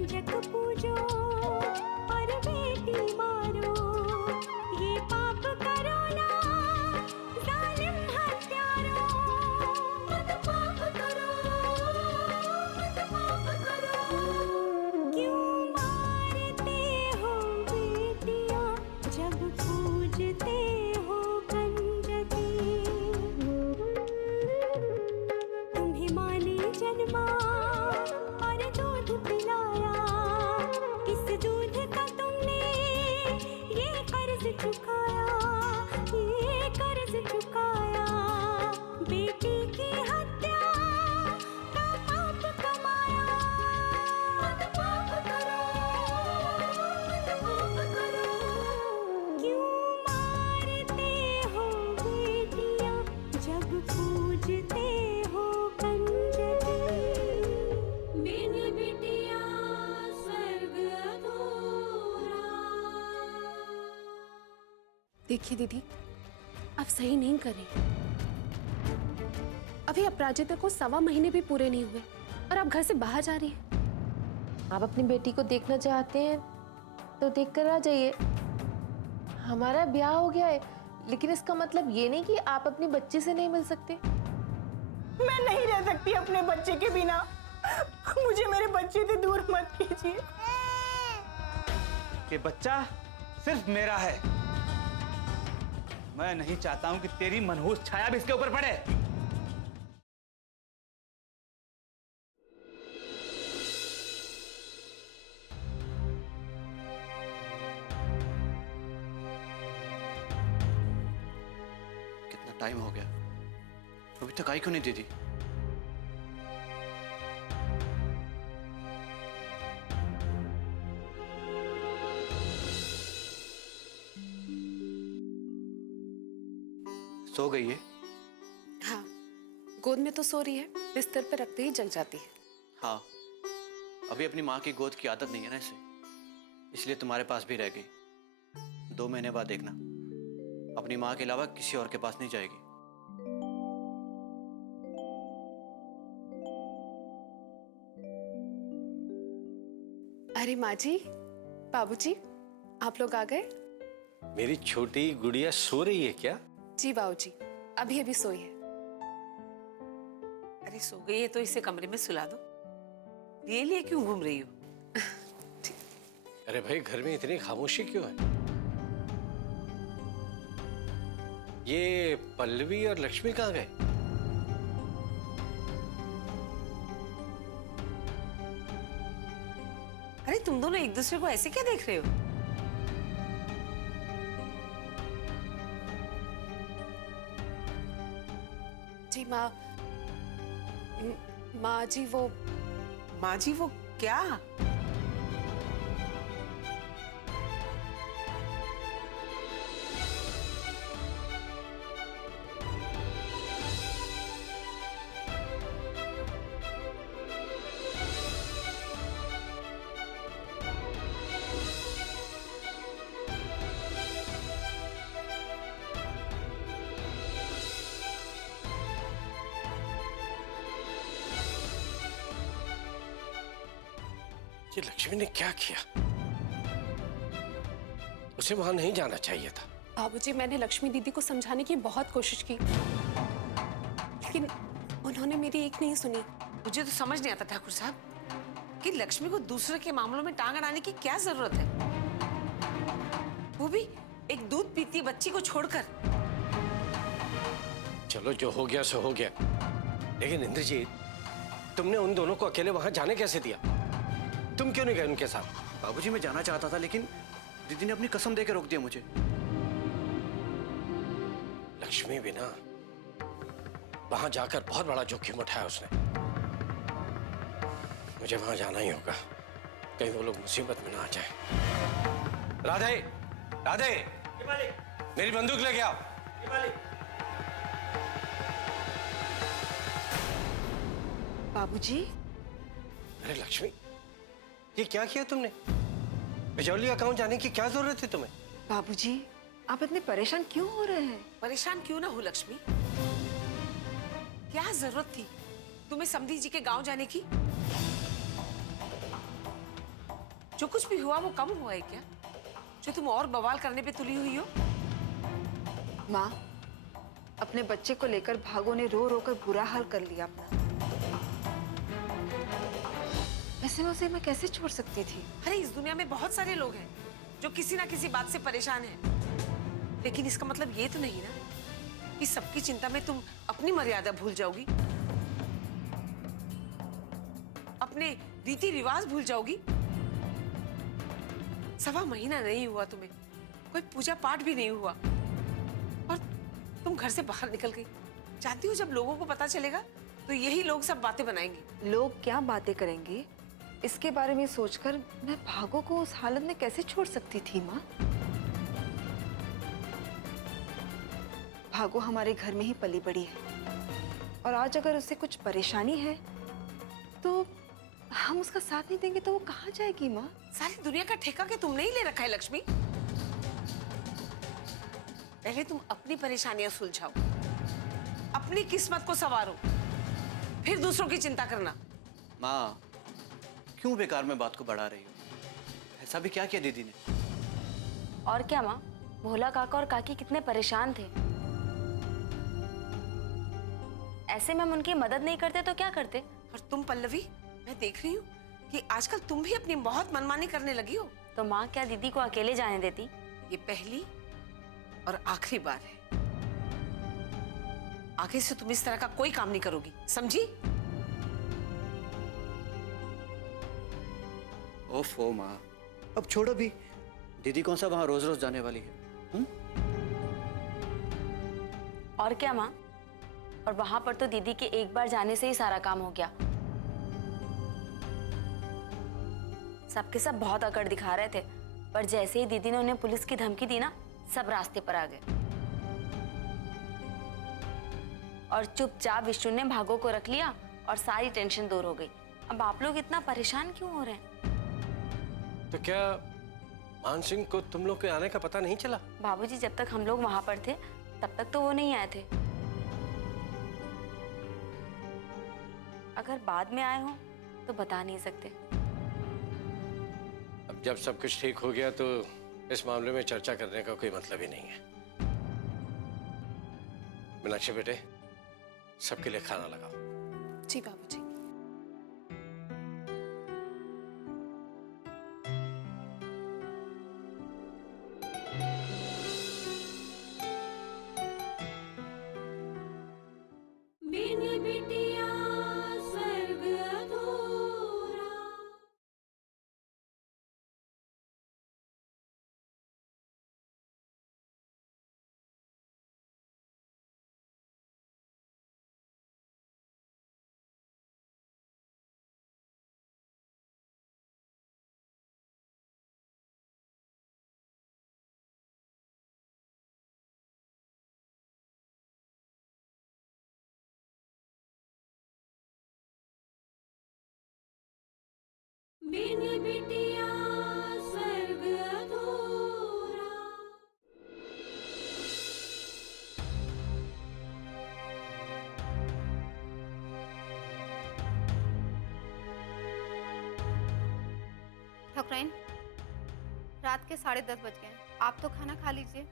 कंजक पूजो और बेटी मारो, ये पाप करो ना जालिम हत्यारो। मत पाप करो, मत पाप करो। क्यों मारते हो बेटियां जब पूजते हो कंजकी। तुम्हें माँ ने जन्मा और दूध पिलाया, इस दूध का तुमने ये कर्ज चुकाया, ये कर्ज चुकाया। बेटी की हत्या का पाप कमाया। मत पाप करो, मत पाप करो। क्यों मारते हो बेटियां जब पूजते हो कंजकी। बिन बिटिया स्वर्ग अधूरा। देखिए दीदी, आप सही नहीं कर रही। अभी अपराजिता को 1.25 महीने भी पूरे नहीं हुए और आप घर से बाहर जा रही हैं। आप अपनी बेटी को देखना चाहते हैं तो देख कर आ जाइए। हमारा ब्याह हो गया है, लेकिन इसका मतलब ये नहीं कि आप अपनी बच्ची से नहीं मिल सकते। मैं नहीं रह सकती अपने बच्चे के बिना। मुझे मेरे बच्चे से दूर मत कीजिए। ये बच्चा सिर्फ मेरा है। मैं नहीं चाहता हूं कि तेरी मनहूस छाया भी इसके ऊपर पड़े। कितना टाइम हो गया, अभी तक आई क्यों नहीं दीदी? सो गई है? हाँ, गोद में तो सो रही है, बिस्तर पर रखते ही जग जाती है। हाँ, अभी अपनी माँ की गोद की आदत नहीं है ना इसे, इसलिए तुम्हारे पास भी रह गई। 2 महीने बाद देखना, अपनी माँ के अलावा किसी और के पास नहीं जाएगी। अरे माँ जी, बाबूजी, आप लोग आ गए? मेरी छोटी गुड़िया सो रही है क्या? जी बाबूजी, अभी अभी सोई है। अरे सो गई है तो इसे कमरे में सुला दो। ये लिए क्यों घूम रही हो? अरे भाई, घर में इतनी खामोशी क्यों है? ये पल्लवी और लक्ष्मी कहाँ गए? अरे तुम दोनों एक दूसरे को ऐसे क्या देख रहे हो? जी माँ जी वो माँ जी वो क्या? ये लक्ष्मी ने क्या किया? उसे वहां नहीं जाना चाहिए था। बाबूजी, मैंने लक्ष्मी दीदी को समझाने की बहुत कोशिश की, लेकिन उन्होंने मेरी एक नहीं सुनी। मुझे तो समझ नहीं आता ठाकुर साहब कि लक्ष्मी को दूसरे के मामलों में टांग अड़ाने की क्या जरूरत है, वो भी एक दूध पीती बच्ची को छोड़कर। चलो, जो हो गया सो हो गया, लेकिन इंद्रजीत, तुमने उन दोनों को अकेले वहां जाने कैसे दिया? तुम क्यों नहीं गए उनके साथ? बाबूजी, मैं जाना चाहता था, लेकिन दीदी ने अपनी कसम देकर रोक दिया मुझे। लक्ष्मी भी ना वहां जाकर बहुत बड़ा जोखिम उठाया उसने। मुझे वहां जाना ही होगा, कहीं वो लोग मुसीबत में ना आ जाए। राधे, राधे, मेरी बंदूक लेके आओ। बाबूजी, अरे लक्ष्मी, ये क्या किया तुमने? बिजौलिया गांव जाने की क्या जरूरत थी तुम्हें? बाबूजी, आप इतने परेशान क्यों हो रहे हैं? परेशान क्यों ना हो लक्ष्मी, क्या जरूरत थी तुम्हें समधी जी के गांव जाने की? जो कुछ भी हुआ वो कम हुआ है क्या, जो तुम और बवाल करने पे तुली हुई हो? माँ, अपने बच्चे को लेकर भागो ने रो रो कर बुरा हाल कर लिया अपना। ऐसे में उसे मैं कैसे छोड़ सकती थी? अरे इस दुनिया में बहुत सारे लोग हैं जो किसी ना किसी बात से परेशान हैं, लेकिन इसका मतलब ये तो नहीं ना कि सबकी चिंता में तुम अपनी मर्यादा भूल जाओगी, अपने रीति रिवाज भूल जाओगी। 1.25 महीना नहीं हुआ तुम्हें, कोई पूजा पाठ भी नहीं हुआ और तुम घर से बाहर निकल गई। जानती हो जब लोगों को पता चलेगा तो यही लोग सब बातें बनाएंगे। लोग क्या बातें करेंगे इसके बारे में सोचकर मैं भागो को उस हालत में कैसे छोड़ सकती थी माँ? भागो हमारे घर में ही पली बड़ी है और आज अगर उसे कुछ परेशानी है तो हम उसका साथ नहीं देंगे तो वो कहाँ जाएगी माँ? सारी दुनिया का ठेका के तुमने ही ले रखा है लक्ष्मी। पहले तुम अपनी परेशानियां सुलझाओ, अपनी किस्मत को संवारो, फिर दूसरों की चिंता करना। माँ, क्यों बेकार में बात को बढ़ा रही हो? ऐसा भी क्या किया दीदी ने? और क्या माँ, भोला काका और काकी कितने परेशान थे। ऐसे में हम उनकी मदद नहीं करते तो क्या करते? और तुम पल्लवी, मैं देख रही हूँ कि आजकल तुम भी अपनी बहुत मनमानी करने लगी हो। तो माँ क्या दीदी को अकेले जाने देती? ये पहली और आखिरी बार है। आगे से तुम इस तरह का कोई काम नहीं करोगी, समझी? ओफो माँ, अब छोड़ो भी। दीदी कौन सा वहां रोज रोज जाने वाली है? और क्या माँ, और वहां पर तो दीदी के एक बार जाने से ही सारा काम हो गया। सबके सब बहुत अकड़ दिखा रहे थे, पर जैसे ही दीदी ने उन्हें पुलिस की धमकी दी ना, सब रास्ते पर आ गए और चुपचाप विष्णु ने भागो को रख लिया और सारी टेंशन दूर हो गई। अब आप लोग इतना परेशान क्यों हो रहे हैं? तो क्या मान सिंह को तुम लोग के आने का पता नहीं चला? बाबूजी, जब तक हम लोग वहां पर थे तब तक तो वो नहीं आए थे। अगर बाद में आए हो तो बता नहीं सकते। अब जब सब कुछ ठीक हो गया तो इस मामले में चर्चा करने का कोई मतलब ही नहीं है। मीनाक्षी बेटे, सबके लिए खाना लगाओ। जी बाबूजी। बिन बिटिया स्वर्ग अधूरा। बिन बिटिया स्वर्ग अधूरा। ठकुराइन, रात के 10:30 बज गए। आप तो खाना खा लीजिए।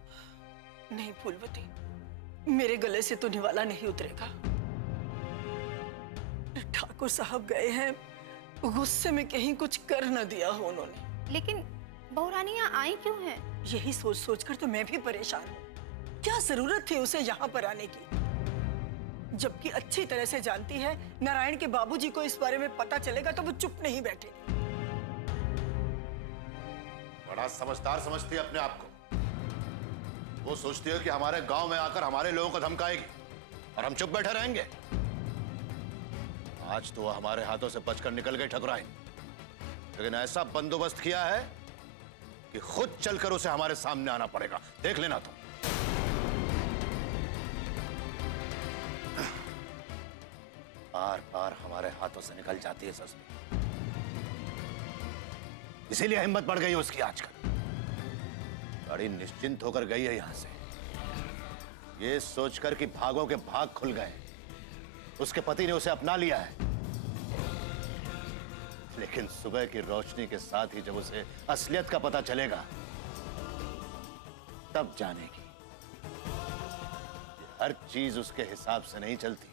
नहीं फूलवती, मेरे गले से तो निवाला नहीं उतरेगा। ठाकुर साहब गए हैं, गुस्से में कहीं कुछ कर न दिया हो उन्होंने। लेकिन बहू रानी यहाँ आई क्यों है? यही सोच सोच कर तो मैं भी परेशान हूँ। क्या जरूरत थी उसे यहाँ पर आने की, जबकि अच्छी तरह से जानती है नारायण के बाबूजी को इस बारे में पता चलेगा तो वो चुप नहीं बैठेगी। बड़ा समझदार समझती है अपने आप को। वो सोचती है कि हमारे गांव में आकर हमारे लोगों को धमकाएगी और हम चुप बैठे रहेंगे। आज तो वो हमारे हाथों से बचकर निकल गई ठकुराइन, लेकिन ऐसा बंदोबस्त किया है कि खुद चलकर उसे हमारे सामने आना पड़ेगा। देख लेना तुम। बार बार हमारे हाथों से निकल जाती है ससुर, इसीलिए हिम्मत बढ़ गई उसकी आजकल। बड़ी निश्चिंत होकर गई है यहां से, ये सोचकर कि भागों के भाग खुल गए, उसके पति ने उसे अपना लिया है। लेकिन सुबह की रोशनी के साथ ही जब उसे असलियत का पता चलेगा तब जानेगी हर चीज उसके हिसाब से नहीं चलती,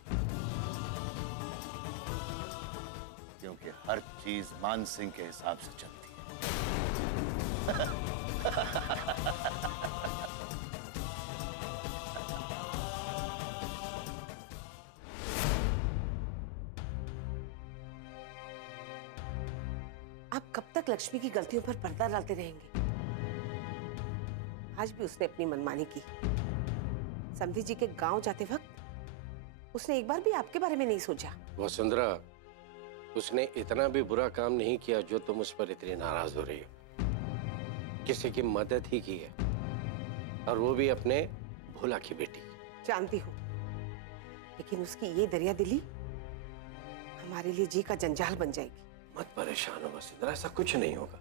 क्योंकि हर चीज मान सिंह के हिसाब से चलती है। आप कब तक लक्ष्मी की गलतियों पर पर्दा डालते रहेंगे? आज भी उसने अपनी मनमानी की। समधी जी के गांव जाते वक्त उसने एक बार भी आपके बारे में नहीं सोचा। वसुंधरा, उसने इतना भी बुरा काम नहीं किया जो तुम उस पर इतनी नाराज हो रही हो। किसी की मदद ही की है, और वो भी अपने भोला की बेटी। जानती हूँ, लेकिन उसकी ये दरिया दिली हमारे लिए जी का जंजाल बन जाएगी। मत परेशान हो वसुंधरा, ऐसा कुछ नहीं होगा।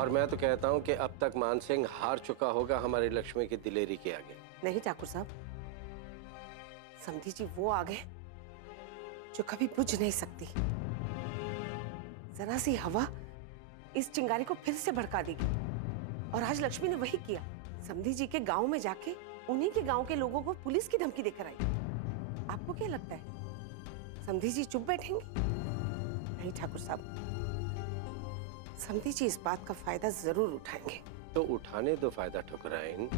और मैं तो कहता हूँ कि अब तक मान सिंह हार चुका होगा हमारी लक्ष्मी की दिलेरी के आगे। नहीं ठाकुर साहब, समधी जी वो आग है जो कभी बुझ नहीं सकती। जरा सी हवा इस चिंगारी को फिर से भड़का देगी, और आज लक्ष्मी ने वही किया। समधी जी के गांव में जाके उन्हीं के गांव के लोगों को पुलिस की धमकी देकर आई। आपको क्या लगता है समधी जी चुप बैठेंगे? नहीं ठाकुर साहब, समधी जी इस बात का फायदा जरूर उठाएंगे। तो उठाने दो फायदा ठुकराइन,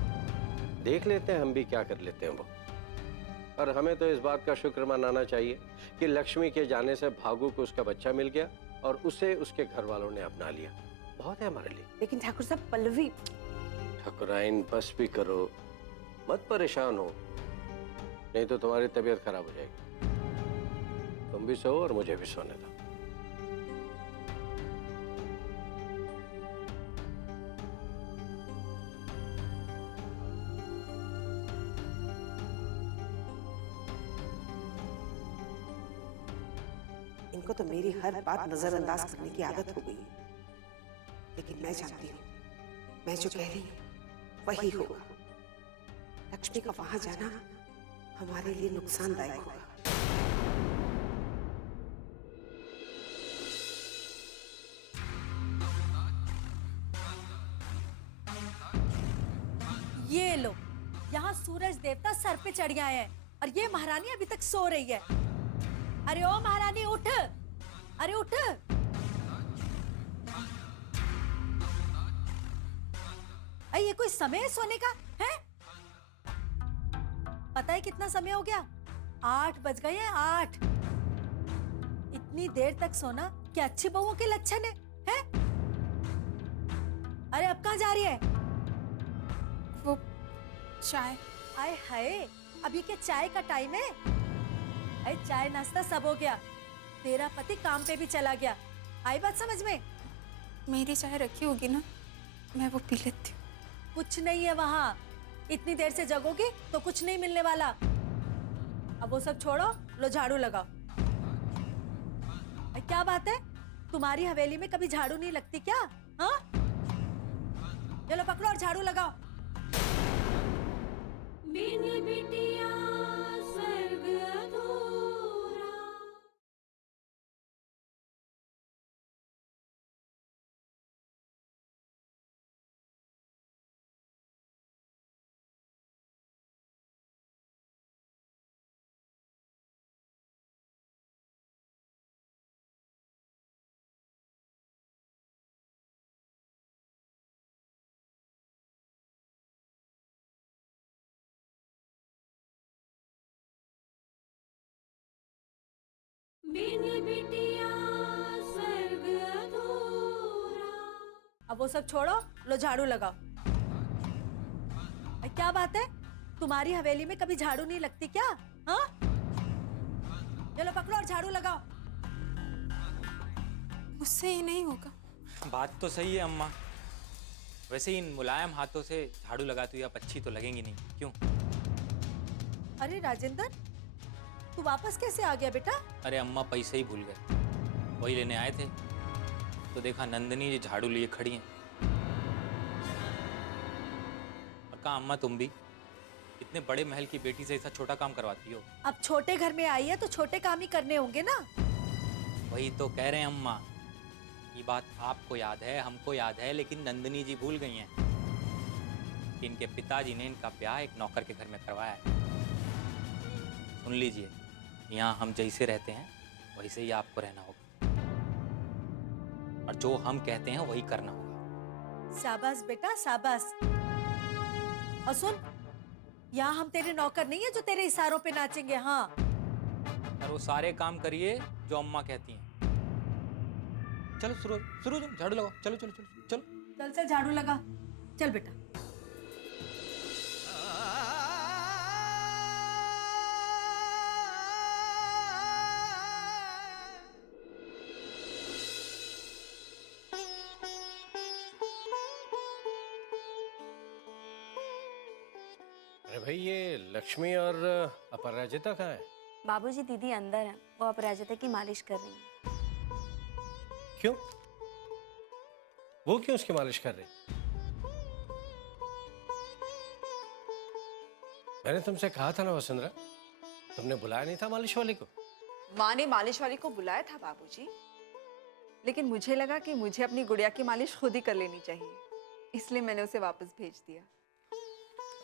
देख लेते हैं हम भी क्या कर लेते हैं वो। और हमें तो इस बात का शुक्र मनाना चाहिए कि लक्ष्मी के जाने से भागू को उसका बच्चा मिल गया और उसे उसके घर वालों ने अपना लिया। बहुत है हमारे लिए। लेकिन ठाकुर साहब, पल्लवी। ठकुराइन बस भी करो, मत परेशान हो, नहीं तो तुम्हारी तबीयत खराब हो जाएगी। तुम भी सो और मुझे भी सोने दो। इनको तो मेरी हर बात नजरअंदाज करने की आदत हो गई है। लेकिन मैं जानती हूँ, मैं जो कह रही हूँ वही होगा। लक्ष्मी का वहां जाना हमारे लिए नुकसानदायक होगा। ये लो, यहाँ सूरज देवता सर पे चढ़ गया है और ये महारानी अभी तक सो रही है। अरे ओ महारानी उठ, अरे उठ। अरे ये कोई समय है सोने का है? पता है कितना समय हो गया? 8 बज गए हैं, 8। इतनी देर तक सोना क्या अच्छी बहुओं के लक्षण है? अरे अब कहाँ जा रही है? वो चाय। आए हाय, अभी क्या चाय का टाइम है? अरे चाय नाश्ता सब हो गया, तेरा पति काम पे भी चला गया। आई बात समझ में? मेरी चाय रखी होगी ना, मैं वो पी लेती हूँ। कुछ नहीं है वहाँ, इतनी देर से जगोगी तो कुछ नहीं मिलने वाला। अब वो सब छोड़ो, लो झाड़ू लगाओ। अरे क्या बात है, तुम्हारी हवेली में कभी झाड़ू नहीं लगती क्या? हाँ, चलो पकड़ो और झाड़ू लगाओ। बिन बिटिया स्वर्ग अधूरा। बिन बिटिया स्वर्ग अधूरा। अब वो सब छोड़ो, लो झाड़ू लगाओ। अरे क्या बात है, तुम्हारी हवेली में कभी झाड़ू नहीं लगती क्या? हाँ, चलो पकड़ो और झाड़ू लगाओ। मुझसे ये नहीं होगा। बात तो सही है अम्मा, वैसे इन मुलायम हाथों से झाड़ू लगाती हुई आप अच्छी तो लगेंगी नहीं, क्यों? अरे राजेंद्र, तू वापस कैसे आ गया बेटा? अरे अम्मा पैसे ही भूल गए, वही लेने आए थे तो देखा नंदिनी जी झाड़ू लिए खड़ी हैं। और कहा अम्मा तुम भी इतने बड़े महल की बेटी से ऐसा छोटा काम करवाती हो? अब छोटे घर में आई है तो छोटे काम ही करने होंगे ना। वही तो कह रहे हैं अम्मा, ये बात आपको याद है, हमको याद है, लेकिन नंदिनी जी भूल गई हैं कि इनके पिताजी ने इनका ब्याह एक नौकर के घर में करवाया है। सुन लीजिए, यहाँ हम जैसे रहते हैं वैसे ही आपको रहना होगा, और जो हम कहते हैं वही करना होगा। शाबाश बेटा शाबाश। और सुन, यहाँ हम तेरे नौकर नहीं है जो तेरे इशारों पे नाचेंगे। हाँ, और वो सारे काम करिए जो अम्मा कहती हैं। चलो सूरज, सूरज झाड़ू लगाओ, चलो चलो चलो चलो। चल चल झाड़ू लगा, चल बेटा। अरे भाई, ये लक्ष्मी और अपराजिता कहाँ है? बाबूजी दीदी अंदर हैं, वो अपराजिता की मालिश कर रही हैं। क्यों? वो क्यों उसकी मालिश कर रही? मैंने तुमसे कहा था ना वसुंधरा, तुमने बुलाया नहीं था मालिश वाली को? माँ ने मालिश वाली को बुलाया था बाबूजी, लेकिन मुझे लगा कि मुझे अपनी गुड़िया की मालिश खुद ही कर लेनी चाहिए, इसलिए मैंने उसे वापस भेज दिया।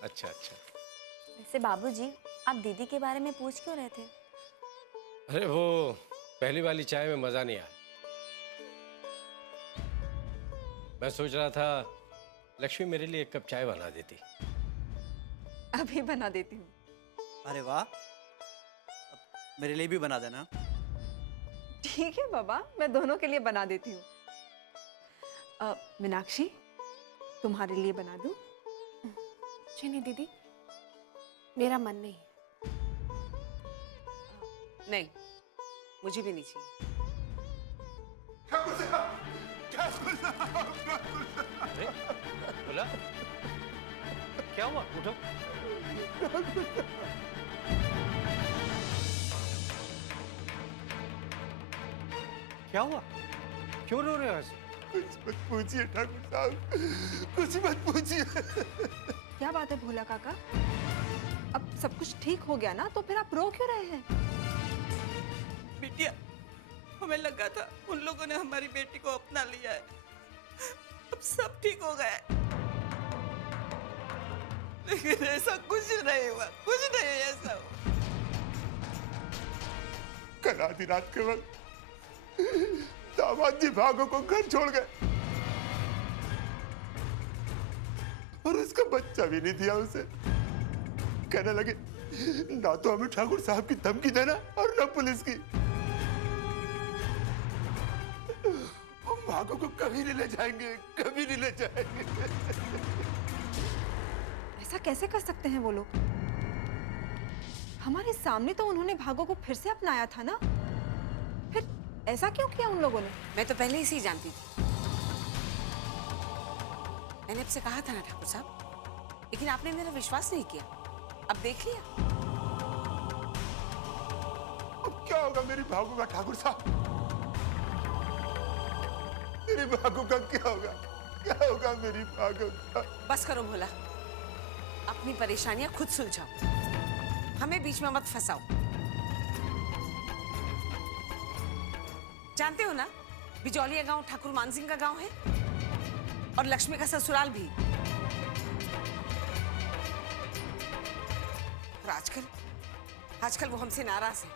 अच्छा अच्छा। वैसे बाबूजी, आप दीदी के बारे में पूछ क्यों रहे थे? अरे वो पहली वाली चाय में मजा नहीं आया। मैं सोच रहा था लक्ष्मी मेरे लिए एक कप चाय बना देती। अभी बना देती हूँ। अरे वाह, अब मेरे लिए भी बना देना। ठीक है बाबा, मैं दोनों के लिए बना देती हूँ। मीनाक्षी, तुम्हारे लिए बना दूँ? जी नहीं दीदी, मेरा मन नहीं। नहीं, मुझे भी नहीं चाहिए। अरे, बोला क्या हुआ? उठो। क्या हुआ? क्यों रो रहे हो ऐसे? कुछ मत पूछिए ठाकुर साहब, कुछ मत पूछिए। क्या बात है भोला काका? अब सब कुछ ठीक हो गया ना, तो फिर आप रो क्यों रहे हैं? बिटिया, हमें लगा था उन लोगों ने हमारी बेटी को अपना लिया है, अब सब ठीक हो गया है। लेकिन ऐसा कुछ नहीं हुआ, कुछ नहीं ऐसा हुआ। कल आधी रात के वक्त दामाद जी भागो को घर छोड़ गए और उसका बच्चा भी नहीं दिया उसे। कहने लगे ना तो हमें ठाकुर साहब की धमकी देना और ना पुलिस की। भागो को कभी नहीं ले जाएंगे, कभी नहीं ले जाएंगे। ऐसा कैसे कर सकते हैं वो लोग? हमारे सामने तो उन्होंने भागो को फिर से अपनाया था ना, फिर ऐसा क्यों किया उन लोगों ने? मैं तो पहले ही जानती थी। मैंने आपसे कहा था ना ठाकुर साहब, लेकिन आपने मेरा विश्वास नहीं किया। अब देख लिया। अब क्या होगा मेरी भागो का ठाकुर साहब? मेरी भागो का क्या होगा? क्या होगा मेरी भागो का? बस करो भोला, अपनी परेशानियां खुद सुलझाओ, हमें बीच में मत फंसाओ। जानते हो ना, बिजौलिया गांव ठाकुर मानसिंह का गांव है और लक्ष्मी का ससुराल भी। और आजकल वो हमसे नाराज है,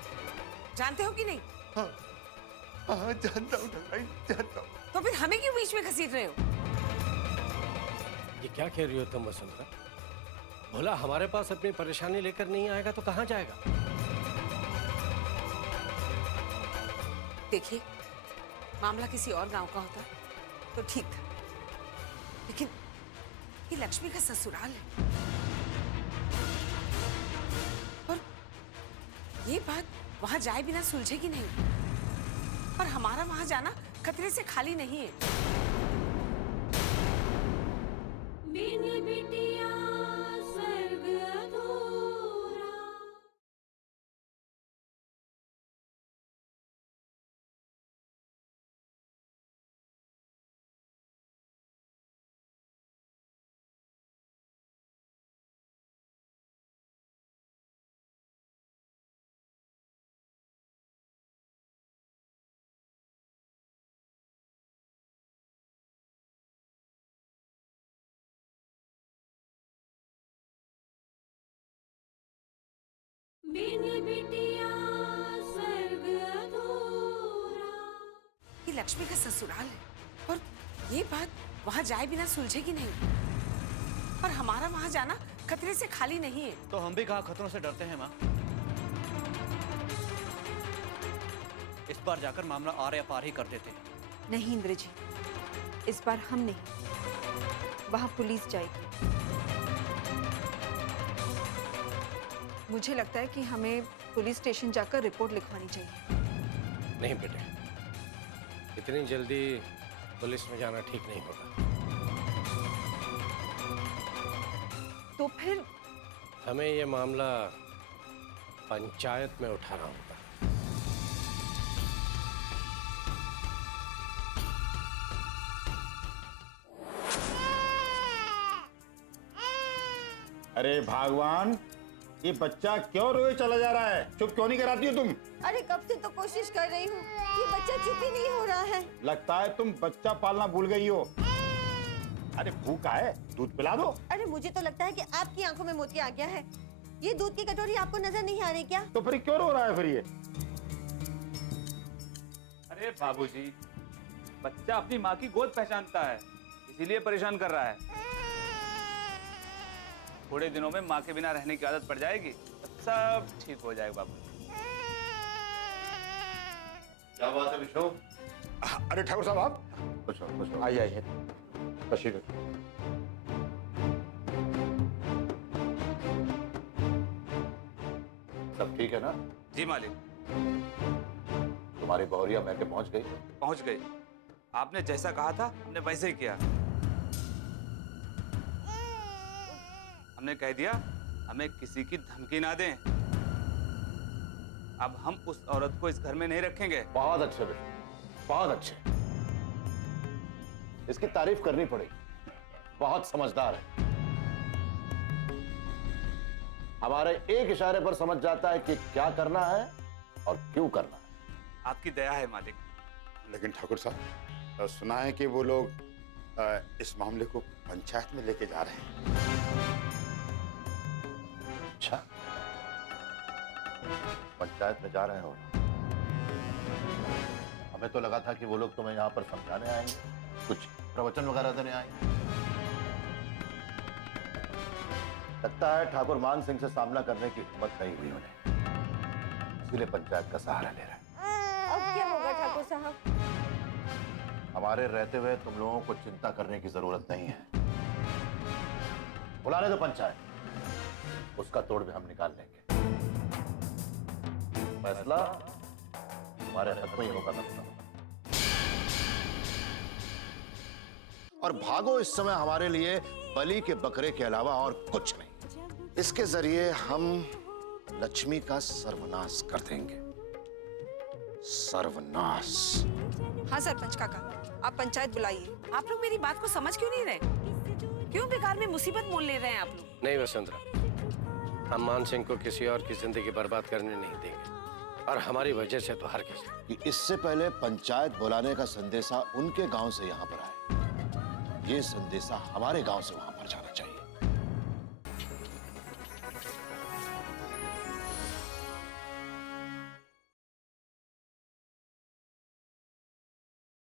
जानते हो कि नहीं? हाँ, हाँ जानता हूँ ठाकुर, जानता हूँ। तो फिर हमें क्यों बीच में घसीट रहे हो? ये क्या कह रही हो तुम वसुंधरा? भोला हमारे पास अपनी परेशानी लेकर नहीं आएगा तो कहाँ जाएगा? देखिए, मामला किसी और गांव का होता तो ठीक था, लेकिन ये लक्ष्मी का ससुराल है और ये बात वहां जाए बिना सुलझेगी नहीं, और हमारा वहां जाना खतरे से खाली नहीं है। बिन बिटिया स्वर्ग अधूरा। ये लक्ष्मी का ससुराल है, पर ये बात वहाँ जाए बिना सुलझेगी नहीं। पर हमारा वहाँ जाना खतरे से खाली नहीं है। तो हम भी कहाँ खतरों से डरते हैं माँ। इस बार जाकर मामला आर या पार ही कर देते हैं। नहीं इंद्र जी, इस बार हम नहीं, वहाँ पुलिस जाएगी। मुझे लगता है कि हमें पुलिस स्टेशन जाकर रिपोर्ट लिखवानी चाहिए। नहीं बेटे, इतनी जल्दी पुलिस में जाना ठीक नहीं होगा। तो फिर हमें ये मामला पंचायत में उठाना होगा। अरे भगवान, ये बच्चा क्यों रोए चला जा रहा है? चुप क्यों नहीं कराती हो तुम? अरे कब से तो कोशिश कर रही हूँ, ये बच्चा चुप ही नहीं हो रहा है। लगता है तुम बच्चा पालना भूल गई हो। अरे भूखा है, दूध पिला दो। अरे मुझे तो लगता है कि आपकी आंखों में मोतिया आ गया है। ये दूध की कटोरी आपको नजर नहीं आ रही क्या? तो फिर क्यों रो रहा है फिर ये? अरे बाबूजी, बच्चा अपनी माँ की गोद पहचानता है, इसीलिए परेशान कर रहा है। थोड़े दिनों में माँ के बिना रहने की आदत पड़ जाएगी, सब ठीक हो जाएगा बाबूजी। क्या बात है विष्णु? अरे ठाकुर साहब, आप कुछ आइए आइए, तशरीफ। सब ठीक है ना? जी मालिक। तुम्हारी बहुरिया मैके पहुंच गई? पहुंच गई। आपने जैसा कहा था हमने वैसे ही किया। हमने कह दिया हमें किसी की धमकी ना दें। अब हम उस औरत को इस घर में नहीं रखेंगे। बहुत अच्छे बेटे, बहुत अच्छे। इसकी तारीफ करनी पड़ेगी, बहुत समझदार है। हमारे एक इशारे पर समझ जाता है कि क्या करना है और क्यों करना है। आपकी दया है मालिक। लेकिन ठाकुर साहब, सुना है कि वो लोग इस मामले को पंचायत में लेके जा रहे हैं। अच्छा, पंचायत में जा रहे हो? हमें तो लगा था कि वो लोग तुम्हें यहाँ पर समझाने आएंगे, कुछ प्रवचन वगैरह देने आएंगे। लगता है ठाकुर मान सिंह से सामना करने की हिम्मत नहीं हुई उन्हें, इसलिए पंचायत का सहारा ले रहे हैं। अब क्या होगा ठाकुर साहब? हमारे रहते हुए तुम लोगों को चिंता करने की जरूरत नहीं है। बुला ले दो पंचायत, उसका तोड़ भी हम निकाल लेंगे। फैसला तुम्हारे हाथ में ही होगा लगता है। और भागो इस समय हमारे लिए बलि के बकरे के अलावा और कुछ नहीं। इसके जरिए हम लक्ष्मी का सर्वनाश कर देंगे। सर्वनाश। हाँ सरपंच काका, आप पंचायत बुलाइए। आप लोग मेरी बात को समझ क्यों नहीं रहे? क्यों बेकार में मुसीबत मोल ले रहे हैं आप लोग? नहीं वसुंधरा, हम मान सिंह को किसी और की जिंदगी बर्बाद करने नहीं देंगे, और हमारी वजह से तो हर किसी। कि इससे पहले पंचायत बुलाने का संदेशा उनके गांव से यहाँ पर आए, ये संदेशा हमारे गांव से वहां पर जाना चाहिए।